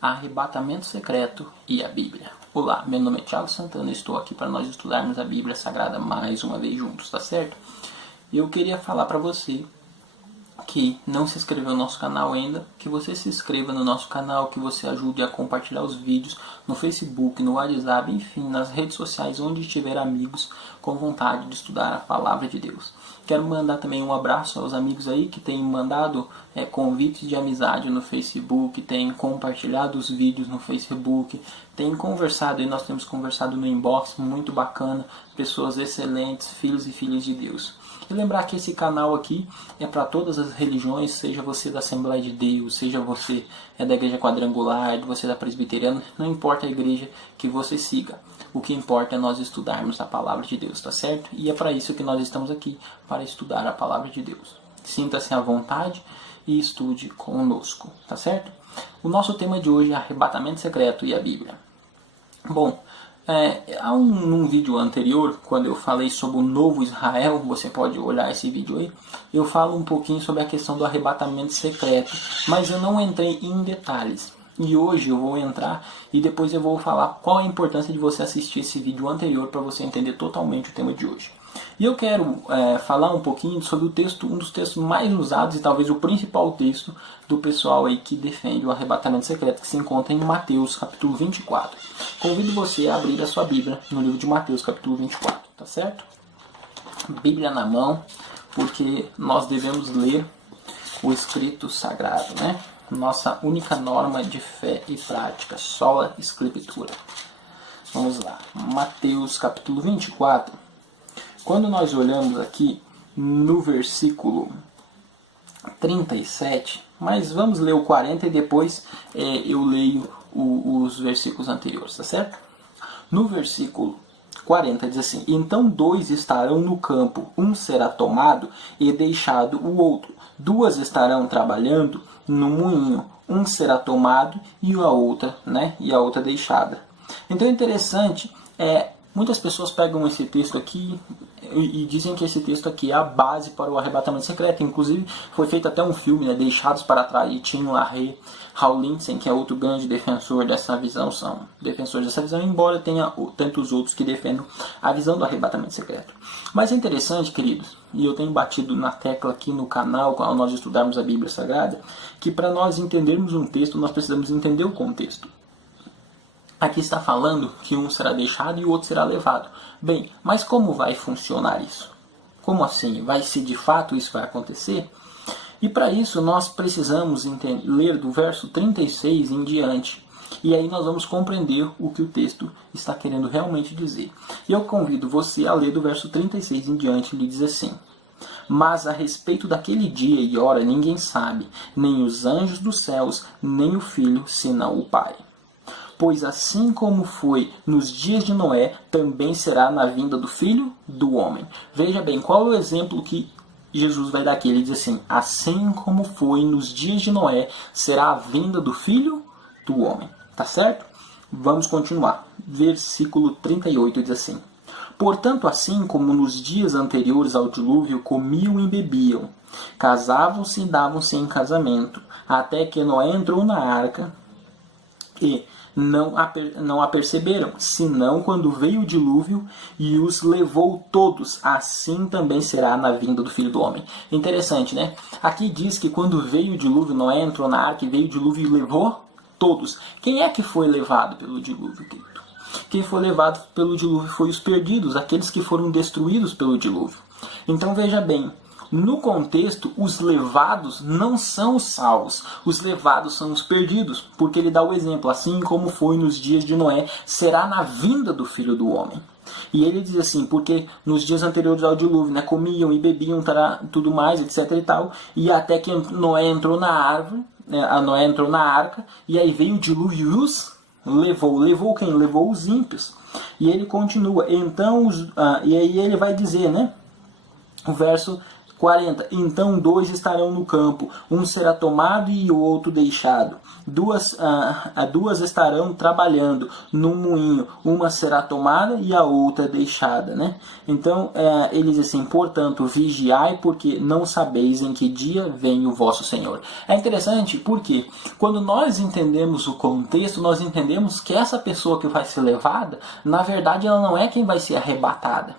Arrebatamento secreto e a Bíblia. Olá, meu nome é Thiago Santana e estou aqui para nós estudarmos a Bíblia Sagrada mais uma vez juntos, tá certo? Eu queria falar para você que não se inscreveu no nosso canal ainda, que você se inscreva no nosso canal, que você ajude a compartilhar os vídeos no Facebook, no WhatsApp, enfim, nas redes sociais, onde tiver amigos com vontade de estudar a Palavra de Deus. Quero mandar também um abraço aos amigos aí que têm mandado convites de amizade no Facebook, têm compartilhado os vídeos no Facebook, têm conversado, e nós temos conversado no inbox, muito bacana, pessoas excelentes, filhos e filhas de Deus. E lembrar que esse canal aqui é para todas as religiões, seja você da Assembleia de Deus, seja você da Igreja Quadrangular, você da Presbiteriana, não importa a igreja que você siga. O que importa é nós estudarmos a Palavra de Deus, tá certo? E é para isso que nós estamos aqui, para estudar a Palavra de Deus. Sinta-se à vontade e estude conosco, tá certo? O nosso tema de hoje é arrebatamento secreto e a Bíblia. Bom, num vídeo anterior, quando eu falei sobre o novo Israel, você pode olhar esse vídeo aí, eu falo um pouquinho sobre a questão do arrebatamento secreto, mas eu não entrei em detalhes. E hoje eu vou entrar e depois eu vou falar qual a importância de você assistir esse vídeo anterior para você entender totalmente o tema de hoje. E eu quero falar um pouquinho sobre o texto, um dos textos mais usados e talvez o principal texto do pessoal aí que defende o arrebatamento secreto, que se encontra em Mateus capítulo 24. Convido você a abrir a sua Bíblia no livro de Mateus capítulo 24, tá certo? Bíblia na mão, porque nós devemos ler o escrito sagrado, né? Nossa única norma de fé e prática, sola escritura. Vamos lá, Mateus capítulo 24. Quando nós olhamos aqui no versículo 37, mas vamos ler o 40 e depois eu leio os versículos anteriores, tá certo? No versículo 40 diz assim: então 2 estarão no campo, um será tomado e deixado o outro. 2 estarão trabalhando no moinho, um será tomado e a outra deixada. Então é interessante, muitas pessoas pegam esse texto aqui e dizem que esse texto aqui é a base para o arrebatamento secreto. Inclusive foi feito até um filme, Deixados para Trás, e Tim LaHaye, Hal Lindsey, que é outro grande defensor dessa visão, são defensores dessa visão, embora tenha tantos outros que defendam a visão do arrebatamento secreto. Mas é interessante, queridos, e eu tenho batido na tecla aqui no canal, quando nós estudarmos a Bíblia Sagrada, que para nós entendermos um texto, nós precisamos entender o contexto. Aqui está falando que um será deixado e o outro será levado. Bem, mas como vai funcionar isso? Como assim? De fato isso vai acontecer? E para isso nós precisamos ler do verso 36 em diante. E aí nós vamos compreender o que o texto está querendo realmente dizer. E eu convido você a ler do verso 36 em diante, ele diz assim: mas a respeito daquele dia e hora ninguém sabe, nem os anjos dos céus, nem o Filho, senão o Pai. Pois assim como foi nos dias de Noé, também será na vinda do Filho do Homem. Veja bem, qual é o exemplo que Jesus vai dar aqui? Ele diz assim como foi nos dias de Noé, será a vinda do Filho do Homem. Tá certo? Vamos continuar. Versículo 38 diz assim: portanto, assim como nos dias anteriores ao dilúvio, comiam e bebiam, casavam-se e davam-se em casamento, até que Noé entrou na arca e não a perceberam, senão quando veio o dilúvio e os levou todos. Assim também será na vinda do Filho do Homem. Interessante, né? Aqui diz que quando veio o dilúvio, Noé entrou na arca e veio o dilúvio e levou todos. Quem é que foi levado pelo dilúvio, querido? Quem foi levado pelo dilúvio foi os perdidos, aqueles que foram destruídos pelo dilúvio. Então veja bem, no contexto, os levados não são os salvos, os levados são os perdidos, porque ele dá o exemplo, assim como foi nos dias de Noé, será na vinda do Filho do Homem. E ele diz assim, porque nos dias anteriores ao dilúvio, comiam e bebiam, tudo mais, etc e tal, e até que Noé entrou na árvore, Noé entrou na arca, e aí veio o dilúvio e os levou. Levou quem? Levou os ímpios. E ele continua, então, e aí ele vai dizer, o verso 40. Então 2 estarão no campo, um será tomado e o outro deixado. Duas estarão trabalhando num moinho, uma será tomada e a outra deixada, né? Então ele diz assim: portanto, vigiai, porque não sabeis em que dia vem o vosso Senhor. É interessante porque quando nós entendemos o contexto, nós entendemos que essa pessoa que vai ser levada, na verdade ela não é quem vai ser arrebatada.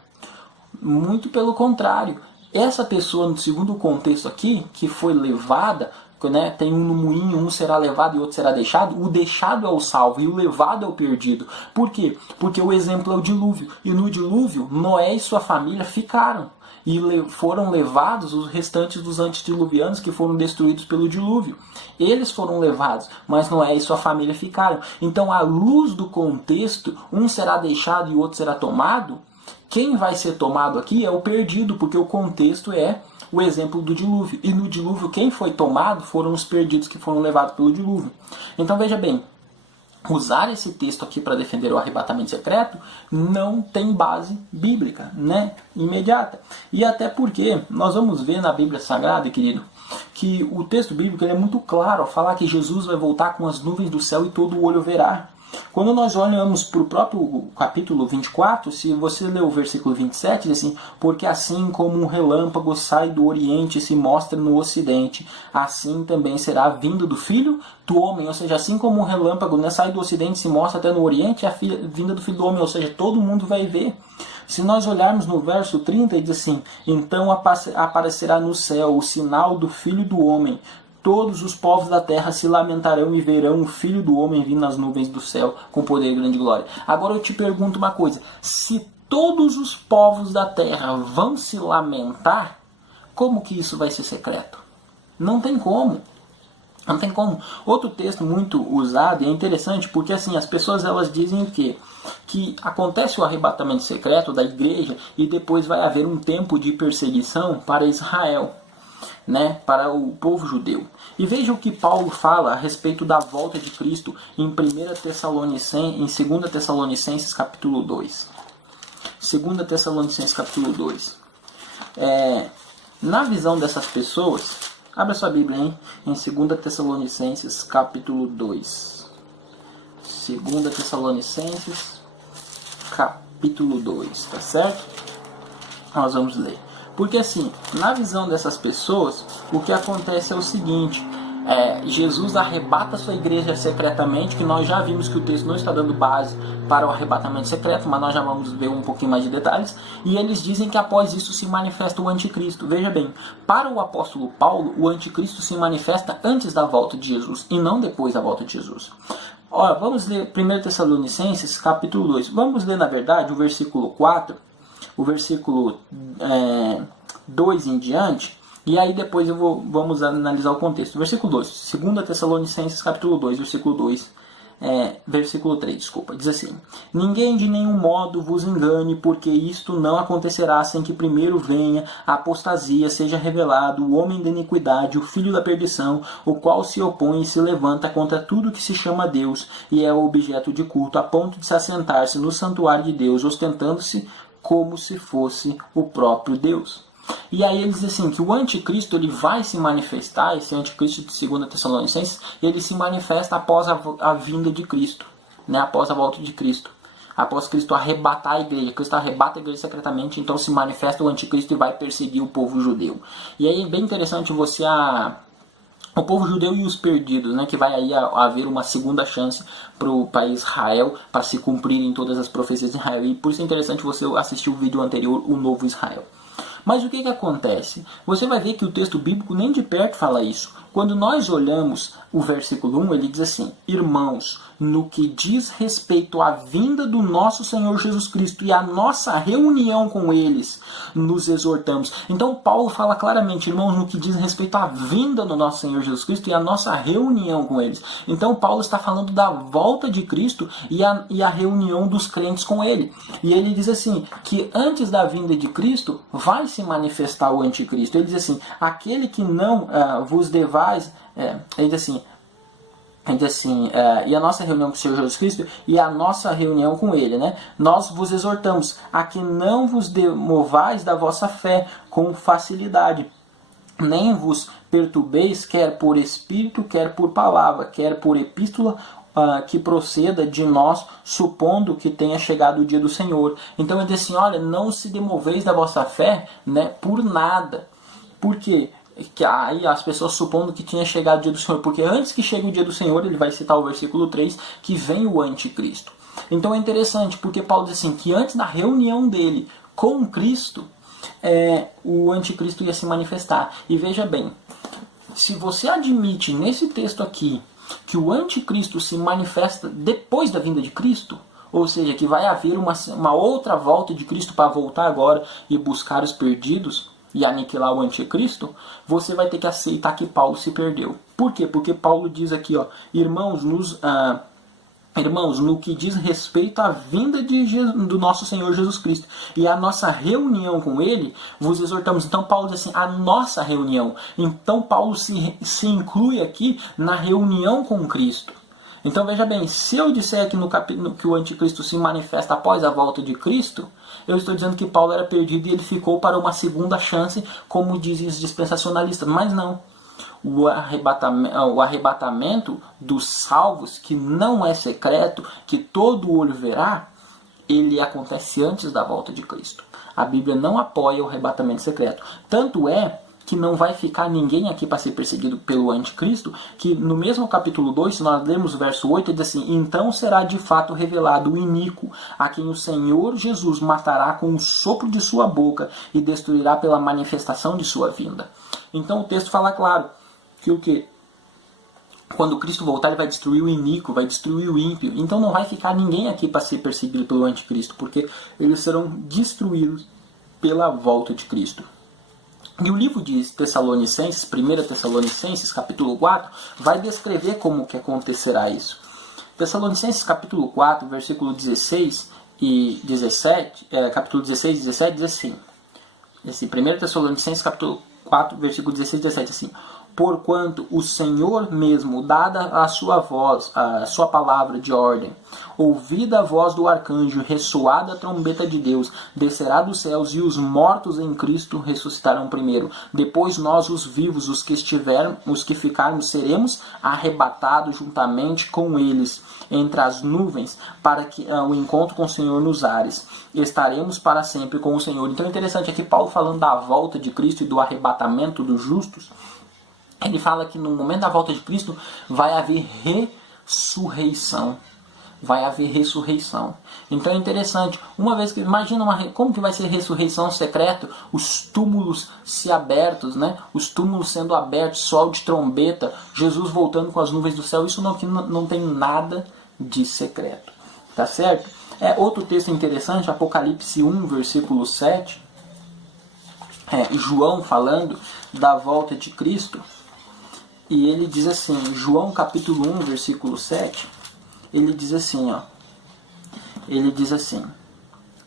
Muito pelo contrário. Essa pessoa, no segundo contexto aqui, que foi levada, né, tem um no moinho, um será levado e outro será deixado. O deixado é o salvo e o levado é o perdido. Por quê? Porque o exemplo é o dilúvio. E no dilúvio, Noé e sua família ficaram. E foram levados os restantes dos antediluvianos que foram destruídos pelo dilúvio. Eles foram levados, mas Noé e sua família ficaram. Então, à luz do contexto, um será deixado e o outro será tomado. Quem vai ser tomado aqui é o perdido, porque o contexto é o exemplo do dilúvio. E no dilúvio, quem foi tomado foram os perdidos que foram levados pelo dilúvio. Então veja bem, usar esse texto aqui para defender o arrebatamento secreto não tem base bíblica, né? Imediata. E até porque nós vamos ver na Bíblia Sagrada, querido, que o texto bíblico ele é muito claro ao falar que Jesus vai voltar com as nuvens do céu e todo o olho verá. Quando nós olhamos para o próprio capítulo 24, se você ler o versículo 27, diz assim: porque assim como um relâmpago sai do oriente e se mostra no ocidente, assim também será a vinda do Filho do Homem. Ou seja, assim como um relâmpago, né, sai do ocidente e se mostra até no oriente, é a vinda do Filho do Homem. Ou seja, todo mundo vai ver. Se nós olharmos no verso 30, ele diz assim: então aparecerá no céu o sinal do Filho do Homem. Todos os povos da terra se lamentarão e verão o Filho do Homem vindo nas nuvens do céu com poder e grande glória. Agora eu te pergunto uma coisa: se todos os povos da terra vão se lamentar, como que isso vai ser secreto? Não tem como. Não tem como. Outro texto muito usado e é interessante porque assim as pessoas elas dizem o quê? Que acontece o arrebatamento secreto da igreja e depois vai haver um tempo de perseguição para Israel, né, para o povo judeu. E veja o que Paulo fala a respeito da volta de Cristo em 2 Tessalonicenses capítulo 2. 2 Tessalonicenses capítulo 2. Na visão dessas pessoas, abra sua Bíblia, hein, em 2 Tessalonicenses capítulo 2. 2 Tessalonicenses capítulo 2, tá certo? Nós vamos ler. Porque assim, na visão dessas pessoas, o que acontece é o seguinte: Jesus arrebata sua igreja secretamente, que nós já vimos que o texto não está dando base para o arrebatamento secreto, mas nós já vamos ver um pouquinho mais de detalhes, e eles dizem que após isso se manifesta o anticristo. Veja bem, para o apóstolo Paulo, o anticristo se manifesta antes da volta de Jesus, e não depois da volta de Jesus. Ora, vamos ler 1 Tessalonicenses capítulo 2, vamos ler na verdade o versículo 4, o versículo 2 em diante, e aí depois vamos analisar o contexto. Versículo 2, 2 Tessalonicenses capítulo 2, versículo 2, versículo 3, desculpa, diz assim: ninguém de nenhum modo vos engane, porque isto não acontecerá sem que primeiro venha a apostasia, seja revelado o homem da iniquidade, o filho da perdição, o qual se opõe e se levanta contra tudo que se chama Deus e é objeto de culto, a ponto de se assentar-se no santuário de Deus, ostentando-se como se fosse o próprio Deus. E aí eles dizem assim, que o anticristo ele vai se manifestar, esse anticristo de 2 Tessalonicenses, ele se manifesta após a vinda de Cristo, né? Após a volta de Cristo. Após Cristo arrebatar a igreja. Cristo arrebata a igreja secretamente, então se manifesta o anticristo e vai perseguir o povo judeu. E aí é bem interessante você o povo judeu e os perdidos, né, que vai aí haver uma segunda chance para Israel, para se cumprirem todas as profecias de Israel. E por isso é interessante você assistir o vídeo anterior, o Novo Israel. Mas o que acontece? Você vai ver que o texto bíblico nem de perto fala isso. Quando nós olhamos o versículo 1, ele diz assim: irmãos, no que diz respeito à vinda do nosso Senhor Jesus Cristo e à nossa reunião com eles, nos exortamos. Então Paulo fala claramente, irmãos, no que diz respeito à vinda do nosso Senhor Jesus Cristo e à nossa reunião com eles. Então Paulo está falando da volta de Cristo e a reunião dos crentes com ele. E ele diz assim, que antes da vinda de Cristo vai se manifestar o anticristo. Ele diz assim, aquele que não vos devais, ele diz assim, diz assim, e a nossa reunião com o Senhor Jesus Cristo e a nossa reunião com Ele, né? Nós vos exortamos a que não vos demovais da vossa fé com facilidade, nem vos perturbeis, quer por espírito, quer por palavra, quer por epístola, que proceda de nós, supondo que tenha chegado o dia do Senhor. Então ele diz assim, olha, não se demoveis da vossa fé, né, por nada. Por quê? Que aí as pessoas supondo que tinha chegado o dia do Senhor, porque antes que chegue o dia do Senhor, ele vai citar o versículo 3, que vem o anticristo. Então é interessante, porque Paulo diz assim, que antes da reunião dele com Cristo, o anticristo ia se manifestar. E veja bem, se você admite nesse texto aqui, que o anticristo se manifesta depois da vinda de Cristo, ou seja, que vai haver uma outra volta de Cristo para voltar agora e buscar os perdidos e aniquilar o anticristo, você vai ter que aceitar que Paulo se perdeu. Por quê? Porque Paulo diz aqui, ó, irmãos, no que diz respeito à vinda do nosso Senhor Jesus Cristo e a nossa reunião com Ele, vos exortamos. Então Paulo diz assim, a nossa reunião. Então Paulo se inclui aqui na reunião com Cristo. Então veja bem, se eu disser aqui no capítulo que o anticristo se manifesta após a volta de Cristo, eu estou dizendo que Paulo era perdido e ele ficou para uma segunda chance, como dizem os dispensacionalistas. Mas não. O arrebatamento dos salvos, que não é secreto, que todo olho verá, ele acontece antes da volta de Cristo. A Bíblia não apoia o arrebatamento secreto. Tanto é que não vai ficar ninguém aqui para ser perseguido pelo anticristo, que no mesmo capítulo 2, se nós lermos o verso 8, ele diz assim, então será de fato revelado o iníquo, a quem o Senhor Jesus matará com o sopro de sua boca e destruirá pela manifestação de sua vinda. Então o texto fala claro, que o que? Quando Cristo voltar, ele vai destruir o iníquo, vai destruir o ímpio. Então não vai ficar ninguém aqui para ser perseguido pelo anticristo, porque eles serão destruídos pela volta de Cristo. E o livro de Tessalonicenses, 1 Tessalonicenses, capítulo 4, vai descrever como que acontecerá isso. Tessalonicenses, capítulo 4, versículo 16 e 17, capítulo 16 e 17, diz assim, 1 Tessalonicenses, capítulo 4, versículo 16 e 17, assim, porquanto o Senhor mesmo, dada a sua voz, a sua palavra de ordem, ouvida a voz do arcanjo, ressoada a trombeta de Deus, descerá dos céus e os mortos em Cristo ressuscitarão primeiro. Depois nós, os vivos, os que ficarmos, seremos arrebatados juntamente com eles entre as nuvens para que o encontro com o Senhor nos ares. Estaremos para sempre com o Senhor. Então é interessante aqui Paulo falando da volta de Cristo e do arrebatamento dos justos. Ele fala que no momento da volta de Cristo vai haver ressurreição. Vai haver ressurreição. Então é interessante. Uma vez que imagina como que vai ser ressurreição secreta, os túmulos se abertos, né? Os túmulos sendo abertos, sol de trombeta, Jesus voltando com as nuvens do céu. Isso não tem nada de secreto. Tá certo? Outro texto interessante, Apocalipse 1, versículo 7. João falando da volta de Cristo. E ele diz assim, João capítulo 1, versículo 7, ele diz assim,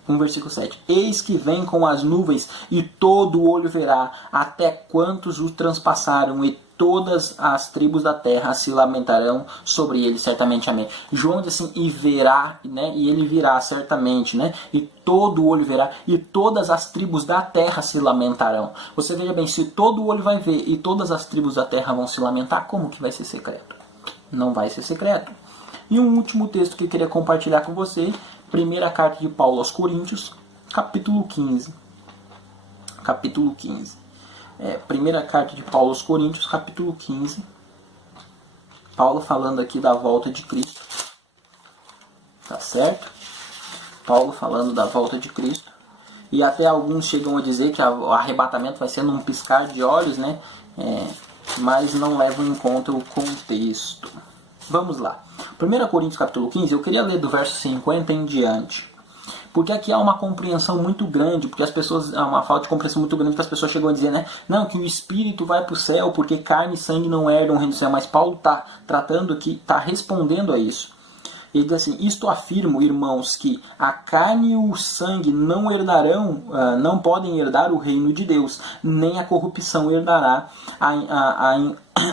versículo 7, eis que vem com as nuvens e todo olho verá, até quantos o transpassaram, e todas as tribos da terra se lamentarão sobre ele, certamente, amém. João diz assim, e verá, né? E ele virá, certamente, né? E todo olho verá, e todas as tribos da terra se lamentarão. Você veja bem, se todo olho vai ver e todas as tribos da terra vão se lamentar, como que vai ser secreto? Não vai ser secreto. E um último texto que eu queria compartilhar com você, primeira carta de Paulo aos Coríntios, capítulo 15. Capítulo 15. Primeira carta de Paulo aos Coríntios, capítulo 15. Paulo falando aqui da volta de Cristo. Tá certo? Paulo falando da volta de Cristo. E até alguns chegam a dizer que o arrebatamento vai ser num piscar de olhos, né? Mas não levam em conta o contexto. Vamos lá. 1 Coríntios capítulo 15, eu queria ler do verso 50 em diante. Porque aqui há uma compreensão muito grande, porque as pessoas, há uma falta de compreensão muito grande, que as pessoas chegam a dizer, né? Não, que o espírito vai para o céu, porque carne e sangue não herdam o reino do céu. Mas Paulo está tratando aqui, está respondendo a isso. Ele diz assim, isto afirmo, irmãos, que a carne e o sangue não herdarão, não podem herdar o reino de Deus, nem a corrupção herdará a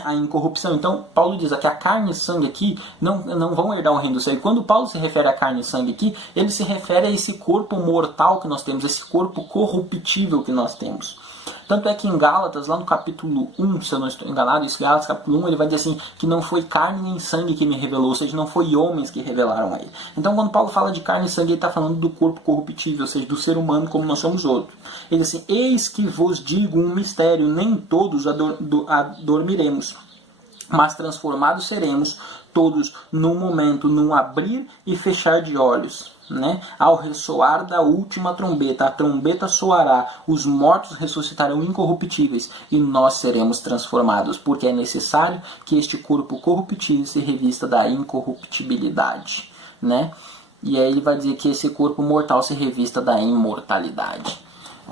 a incorrupção. Então, Paulo diz que a carne e sangue aqui não vão herdar o reino do céu. E quando Paulo se refere a carne e sangue aqui, ele se refere a esse corpo mortal que nós temos, esse corpo corruptível que nós temos. Tanto é que em Gálatas, lá no capítulo 1, se eu não estou enganado, isso, Gálatas capítulo 1, ele vai dizer assim, que não foi carne nem sangue que me revelou, ou seja, não foi homens que revelaram a ele. Então, quando Paulo fala de carne e sangue, ele está falando do corpo corruptível, ou seja, do ser humano como nós somos outros. Ele diz assim, eis que vos digo um mistério, nem todos dormiremos, mas transformados seremos todos num momento, num abrir e fechar de olhos. Né? Ao ressoar da última trombeta, a trombeta soará, os mortos ressuscitarão incorruptíveis e nós seremos transformados, porque é necessário que este corpo corruptível se revista da incorruptibilidade, né? E aí ele vai dizer que esse corpo mortal se revista da imortalidade.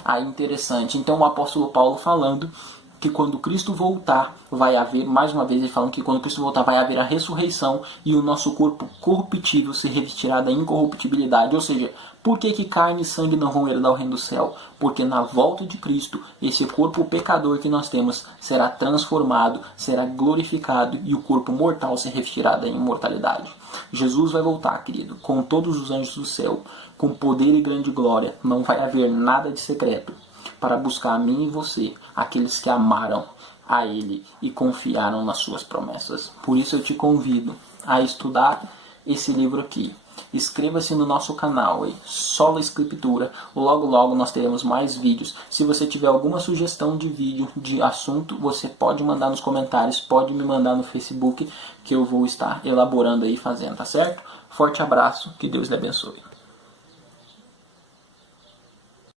Aí interessante, então o apóstolo Paulo falando que quando Cristo voltar, vai haver, mais uma vez ele falando que quando Cristo voltar vai haver a ressurreição e o nosso corpo corruptível se revestirá da incorruptibilidade. Ou seja, por que carne e sangue não vão herdar o reino do céu? Porque na volta de Cristo, esse corpo pecador que nós temos será transformado, será glorificado e o corpo mortal se revestirá da imortalidade. Jesus vai voltar, querido, com todos os anjos do céu, com poder e grande glória. Não vai haver nada de secreto para buscar a mim e você, aqueles que amaram a Ele e confiaram nas suas promessas. Por isso eu te convido a estudar esse livro aqui. Inscreva-se no nosso canal aí, Sola Escritura. Logo logo nós teremos mais vídeos. Se você tiver alguma sugestão de vídeo, de assunto, você pode mandar nos comentários, pode me mandar no Facebook, que eu vou estar elaborando aí, fazendo, tá certo? Forte abraço, que Deus lhe abençoe.